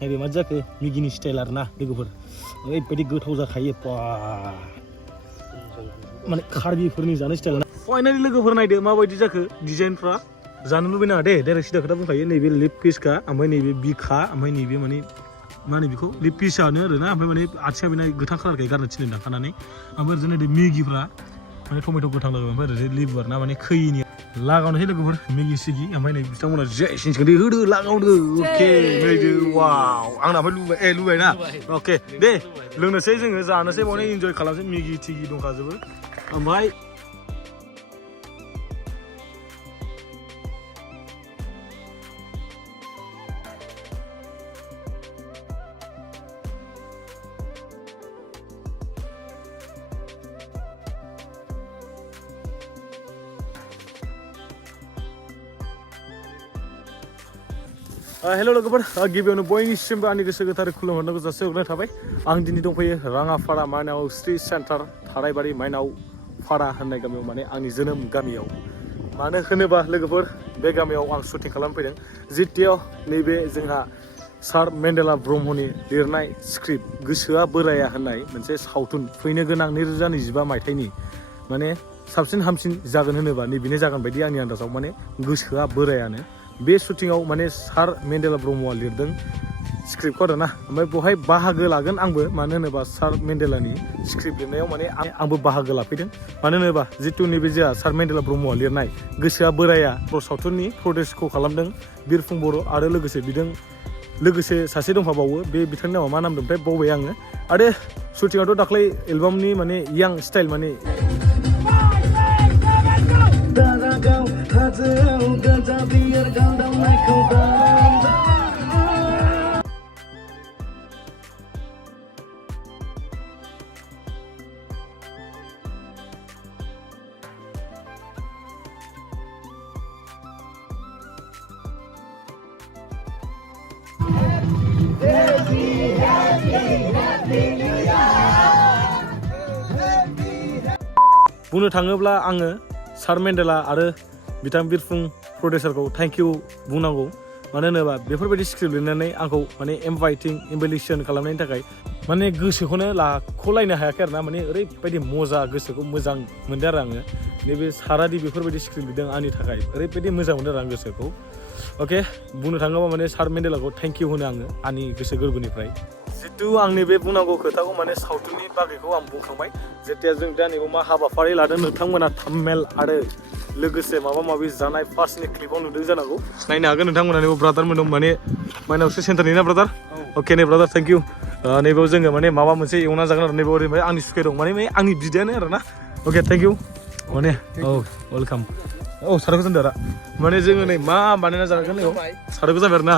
नैबे मा जाखो मिगिनि स्टाइल आरोना लोगोफोर ओरैबायदि गोथाव जाखायो माने कार्बिफोरनि जानाय स्टाइल ना फाइनालि लोगोफोर नायदो माबायदि जाखो डिजाइनफ्रा जानो लुबैनाङा दे डाइरेक्ट सिदा खोथा बुंखायो नैबे लिप पिसखा ओमफ्राय नैबे बिखा ओमफ्राय नैबे माने मा होनो बेखौ लिप पिसानो आरोना ओमफ्राय माने आथिङा बेना गोथां कालारखाय गारनो थिनो दानखानानै ओमफ्राय ओरैनो नैबे मेगिफ्रा माने टमेट' गोथां लोगो ओमफ्राय ओरैनो लिभार ना माने खैयिनि लागावनोसै लोगोफोर मेगि सिगि ओमफ्य नै बिथांमोना जेसिनसखौ होदो लागावदो अके नैदो वाव आंना ओमफ्राय लुबाय ना अके दे लोंनोसै जोङो जानोसै माने इन्जय खालामसै मेगि थिगि दंखाजोबो ओमफ्राय हेल' लोगोफोर गिबियावनो बयनिसिमबो आंनि गोसो गोथारै खुलुमहरनांगौ जासिहरनाय थाबाय आं दिनै दंफैयो राङापारा माइनाव स्ट्रिट सेन्टार थारायबारि माइनाव पारा होननाय गामियाव माने आंनि जोनोम गामियाव मानो होनोबा लोगोफोर बे गामियाव आं शुटिं खालामनो फैदों जितियाव नैबे जोंहा सार मेन्डेला ब्रह्मनि लिरनाय स्क्रिप्ट गोसोआ बोराया होननाय मोनसे सावथुन फैनो गोनां 2025 मायथाइनि माने साबसिन हामसिन जागोन होनोबा नैबेनो जागोन बायदि आंनि आन्दाजाव माने गोसोआ बोरायानो बे शुटिंआव माने सार मेन्डेला ब्रह्मआ लिरदों स्क्रिप्टखौ आरोना ओमफ्राय बेवहाय बाहागो लागोन आंबो मानो होनोबा सार मेन्डेलानि स्क्रिप्ट लिरनायाव माने आंबो बाहागो लाफैदों मानो होनोबा जितु नैबे जोंहा सार मेन्डेला ब्रह्मआ लिरनाय गोसोआ बोराया सावथुननि प्रडिउसखौ खालामदों बिरफुं बर' आरो लोगोसे बिदों लोगोसे सासे दंफाबावो बे बिथांनि नामा मा नाम दं ओमफ्राय बावबाय आङो आरो शुटिंआवथ' दाख्लै एलबामनि माने यां स्टाइल माने बुंनो थाङोब्ला आङो सार मेन्डेला आरो बिथां बिरफुं प्रडिउसारखौ थैंक इउ बुंनांगौ मानो होनोबा बेफोरबायदि स्क्रिप्ट लिरनानै आंखौ माने इनभाइटिसन खालामनायनि थाखाय माने गोसोखौनो लाख'लायनो हायाखै आरोना माने ओरैबायदि मजा गोसोखौ मोजां मोनदों आरो आङो नैबे सारादि बेफोरबायदि स्क्रिप्ट लिरदों आंनि थाखाय ओरैबायदि मोजां मोनदों आरो आं गोसोखौ अके बुंनो थाङोबा माने सार मेन्डेलाखौ थैंक इउ होनो आङो आंनि गोसो गोरबोनिफ्राय जितु आंनि बे बुंनांगौ खोथाखौ माने सावथुननि बागैखौ आं बुंखांबाय जेथिया जों दा नैबे मा हाबाफारि लादों नोंथांमोना थाम्बनेल आरो लोगोसे माबा माबि जानाय फार्स्टनि क्लिपाव नुदों जानांगौ नायनो हागोन नोंथांमोना नैबे ब्रादारमोन दं माने माइनाव सेन्टारनि ना ब्रादार अके नै ब्रादार थैंक इउ नैबेयाव जोङो माने माबा मोनसे एवना जागोन आरो नैबेयाव ओरैबायदि आंनि सुखे दं माने आंनि बिदायानो आरो ना अके थैंक इउ माने औ वेलकाम औ सारायखौ जानदो आरो माने जोङो नै मा बानायना जागोन नैयाव सारायखौ जाबाय आरो ना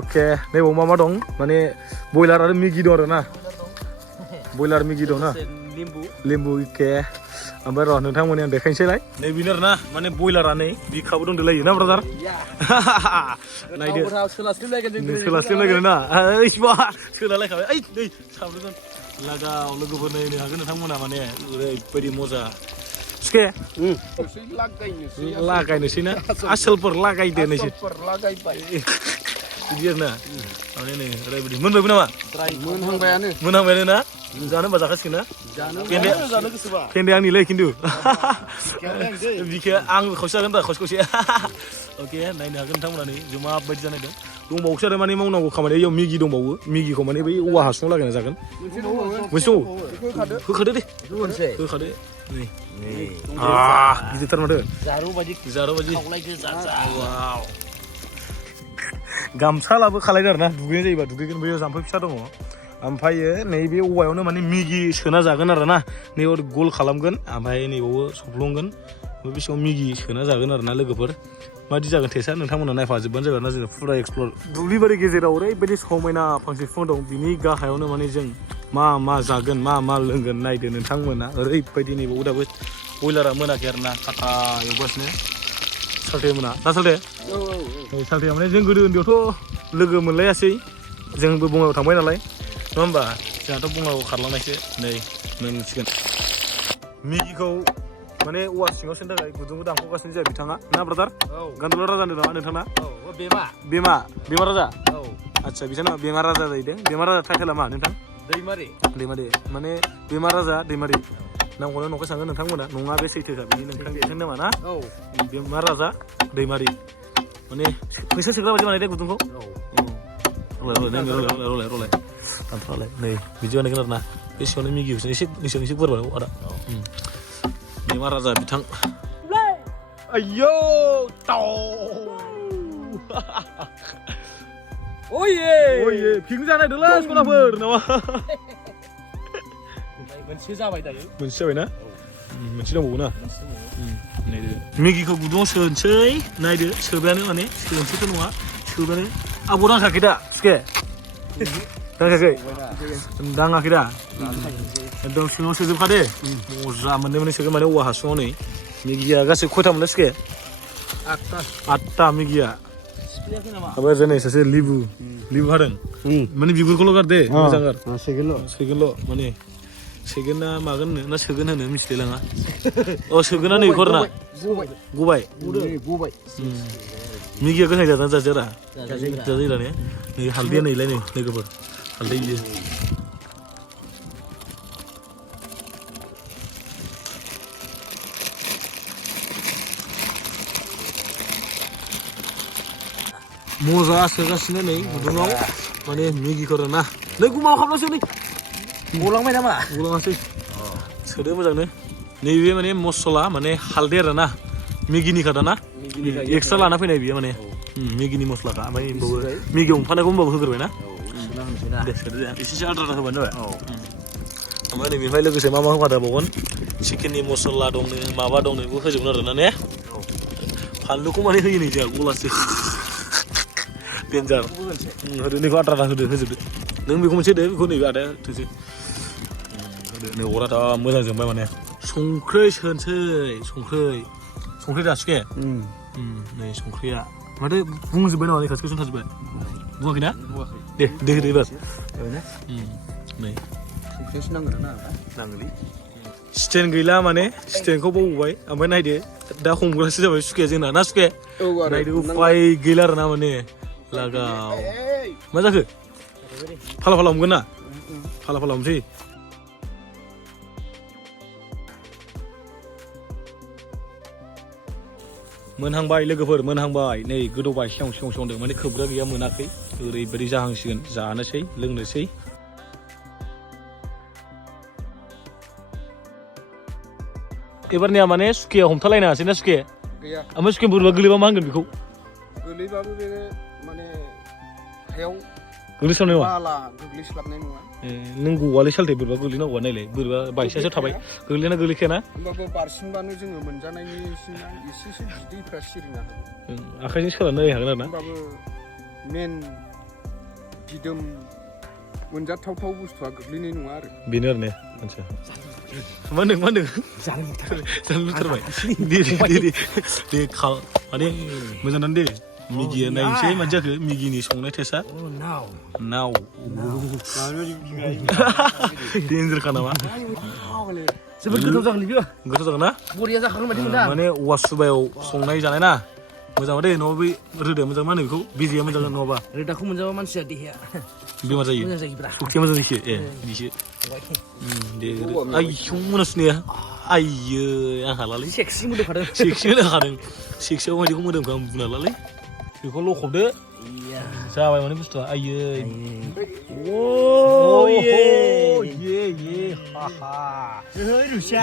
अके नैबाव मा दं माने बयलार आरो मिगि दं आरो ना बयलार मिगि दं ना लिम्बु इके ओमफ्राय र' नोंथांमोननि आं देखायनोसैलाय नै बेनो आरो ना माने बयलारा नै बिखाबो दंदोलायो ना ब्रादार नायदो सोलास्लिबलायगोन ना सोलालायखाबाय ओइ नै साब्रैजों लागाव लोगोफोर नायनो हागोन नोंथांमोना माने ओरैबायदि मजा सुखे लागायनोसै ना आसोलफोर लागायदो नोंसोर बिदि आरो ना माने नै ओरैबायदि मोनबायबो नामा मोनहांबायानो ना जानो होनबा जाखासिगोन ना पेन्डे आंनिलै खिन्थु बिखौ आं खावसे जागोन दा खावसे अके नायनो हागोन नोंथांमोना नै जों माबायदि जानायदों दंबावोसो आरो माने मावनांगौ खामानिया इयाव मिगि दंबावो मिगिखौ माने बै औवा हासुङाव लागायना जागोन मोनसे होखादो दे होखादो नै गिदिरथार माथो जारौ बायदि गामसा लाबो खालायदो आरो ना दुगैनाय जायोबा दुगैगोन बैयाव जाम्फै फिसा दङ ओमफ्रायो नैबे औवायावनो माने मिगि सोना जागोन आरो ना नैयाव गल खालामगोन ओमफ्राय नैबावबो सफ्लंगोन बे समाव मिगि सोना जागोन आरो ना लोगोफोर माबायदि जागोन टेस्टआ नोंथांमोना नायफाजोबबानो जाबाय ना जोङो फुरा एक्सप्लर दुब्लिबारि गेजेराव ओरैबायदि समायना फांसे बिफां दं बिनि गाहायावनो माने जों मा जागोन मा लोंगोन नायदो नोंथांमोना ओरैबायदि नैबावबो दाबो बयलारा मोनाखै आरो ना खाथा एवगासिनो साल्टे मोना ना साल्टे साल्टेया माने जों गोदो उन्दैयावथ' लोगो मोनलायासै जोंबो बङाइआव थांबाय नालाय नङा होमबा जोंहाथ' बङाइआव खारलांनायसो नै मोनसिगोन मिगिखौ माने औवा सिङाव सोनो थाखाय गुदुंखौ दानख'गासिनो जाया बिथाङा ना ब्रादार गान्दुला राजा होनदों नामा नोंथाङा बेमा राजा आदसा बिथाङा बेमा राजा जाहैदों बेमा राजा टाइटेला मा नोंथां दैमारि माने बेमा राजा दैमारि नामखौनो नंखाय सानगोन नोंथांमोना नङा बे सैथोखा बिनि नोंथां नामा ना बेमा राजा दैमारि माने फैसा सोग्रा बायदि बानायदों गुदुंखौ रलाय दानथ'लाय नै बिदि बानायगोन आरो ना बे सिङावनो मिगि एसे गुवार आदा बेमा राजा बिथां आयौ ताव ओये पिकनिक जानाय दंलै सनाफोर नामा मोनसे जाबाय दायो मोनसे जाबायना मोनसे दंबावो ना नायदो मेगिखौ गुदुङाव सोनोसै नायदो सोबायानो माने सोनोसैथ' नङा सोबायानो आबौ दांखाखै दा सुखे दांखाखै दाङाखै दा एकदम सिङाव सोजोबखादे मजा मोननै सोगोन माने औवा हासुङाव नै मेगिया गासै खयथा मोनलाय सुखे 8टा मेगिया ओमफ्राय जोंनि सासे लिबु हादों माने बिगुरखौल' गार दे मोजां गार सेकेन्डल' माने सेकेन्डना मागोन ना सोगोन होनो मिथिलायलाङा सोगोना नै इखौ आरोना गबाय मिगिया गोथां जादों जाजारा जाजायोरा ने नै हालदैया नैलाय नै लोगोफोर हालदै इयो मजा सोगासिनो नै गुदुङाव माने मेगिखौ आरोना नै गुमाव खालामनोसै नै गलांबाय नामा गलाङासै सोदो मोजांनो नैबे माने मस्ला माने हालदै आरोना मेगिनिखा दाना एक्सट्रा लाना फैनाय बियो माने मेगिनि मस्लाखा ओमफ्राय मेगियाव हमफानायखौ होमबाबो होग्रोबाय ना दे सोदो एसेसो आद्रा होबानो जाबाय ओमफ्राय नैबेनिफ्राय लोगोसे मा होफादेरबावगोन चिकेननि मस्ला दंनो माबा दंनो बेखौ होजोबगोन आरोना ने फानलुखौ माने होयो नै जोंहा गलासो डेन्जार होदो नैखौ आद्रा होजोबदो नों बेखौ मोनसे होदो बेखौ नैबे आदाया थोसै होदो नै अराथ' मोजां जोंबाय माने संख्रै सोनोसै संख्रै दासुखे नै संख्रिया माथो बुंजोब्बाय नामा नै खाथिखौ सुनथाजोब्बाय बुङाखै ना दे होदो एबार नै संख्रियासो नांगोन ना नांगोलै स्टेन गैला माने स्टेनखौ बावबाय ओमफ्राय नायदो दा हमग्रासो जाबाय सुखे जोंना ना सुखे नायदो उफाय गैला आरोना माने लागाव मा जाखो फाला हमगोन ना फाला हमसै मोनहांबाय लोगोफोर मोनहांबाय नै गोदौबाय सिगां संदों माने खोबग्रा गैया मोनाखै ओरैबायदि जाहांसिगोन जानोसै लोंनोसै एबारनिया माने सुखेया हमथालायनो हासै ना सुखे गैया ओमफ्राय सुखे बोरैबा गोलैबा मा होनगोन बेखौ गोलैबाबो बे माने हायाव गोलैस्लाबनाय नङा बाला गोग्लैस्लाबनाय नङा नों गवालै सालथे बोरैबा गोलैनांगौआ नायलाय बोरैबा बायसासो थाबाय गोलैना गोलैखायाना होमबाबो बारसिनबानो जोङो मोनजानायनि एसेसो बिदैफ्रा सिरिनो हागौ आखाइजों सोलानो हागोन आरोना होमबाबो मेन दिदोम मोनजाथावथाव बुस्थुआ गोग्लैनाय नङा आरो बेनो आरो ने आच्छा मा होनदों जानो लुथारबाय दे खाल माने मोजां दे मिगिया नायनोसै मा जाखो मिगिनि संनाय टेस्टआ नाव डेन्जारखा नामा जोबोद गोथाव जागोन बेयो गोथाव जागोन ना बरिया जाखागोन बायदि मोनदों माने औवा सुबायाव संनाय जानाय ना मोजां दे न'आव बे रोदाया मोजां मा होनो बेखौ बिजैया मोजां नङाबा रोदाखौ मोनजाबा मानसिया देहाया बेमार जायो सक्तिया मोजां जायो बिसो दे आइसं मोनासुनाया आइयो आं हालालै सेक्सि मोदोमखादों सेक्सियाव बायदिखौ मोदोमखौ आं बुंनो हालालै बेखौ लखबदो जाबाय माने बुस्थुआ आइयै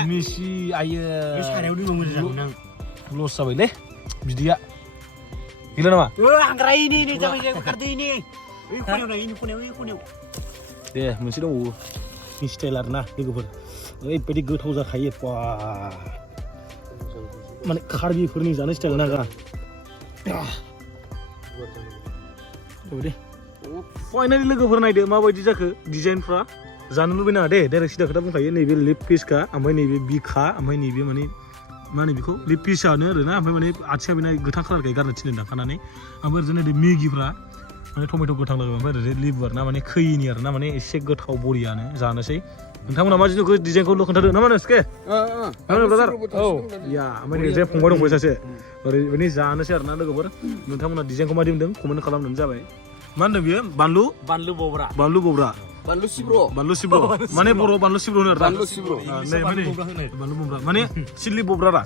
मिसि आइयो लस जाबायलै बिदैया गैला नामा दे मोनसे दंबावो स्टाइल आरोना लोगोफोर ओरैबायदि गोथाव जाखायो बा माने कार्बिफोरनि जानाय स्टाइल नागा फाइनालि लोगोफोर नायदो माबायदि जाखो डिजाइनफ्रा जानो लुबैनाङा दे डाइरेक्ट सिदा खोथा बुंखायो नैबे लेग पिसखा ओमफ्राय नैबे बिखा ओमफ्राय नैबे माने मा होनो बेखौ लेग पिसानो आरोना ओमफ्राय माने आथिया बेना गोथां कालारखाय गारनो थिनो दानखानानै ओमफ्राय ओरैनो नैबे मेगिफ्रा माने टमेट' गोथां लोगो ओमफ्राय ओरैनो लिबु आरोना माने खैयिनि आरोना माने एसे गोथाव बरियानो जानोसै नोंथांमोना मा जिनिसखौ डिजाइनखौल' खोन्थादो ना मा होनो स्के ब्रादार औ या ओमफ्राय जे फंबाय दंबाय सासे ओरैबायदि जानोसै आरोना लोगोफोर नोंथांमोना डिजाइनखौ मादि मोनदों कमेन्ट खालामनानै जाबाय मा होनदों बियो बानलु बब्रा बानलु सिब्र माने बर' बानलु सिब्र होनो आरोना बानलु बब्रा माने सिल्लि बब्रा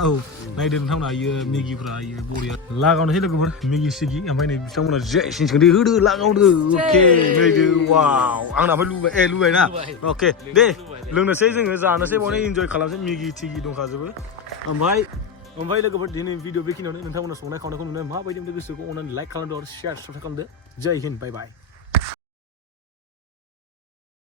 औ नायदो नोंथांमोना इयो मेगिफ्रा इयो बरिया लागावनोसै लोगोफोर मेगि सिगि ओमफ्राय नै बिथांमोना जेसिन सोंदो होदो लागावदो अके नायदो वाव आंना ओमफ्राय लुबाय ना अके दे लोंनोसै जोङो जानोसै बावनो इन्जय खालामसै मेगि थिगि दंखाजोबो ओमफ्राय लोगोफोर दिनै भिडिअ बेखिनियावनो नोंथांमोना संनाय खावनायखौ नुनानै माबायदि मोनदों गोसोखौ अननानै लाइक खालामदो आरो शेयार साबस्क्राइब खालामदो जय हिन्द बाय बाय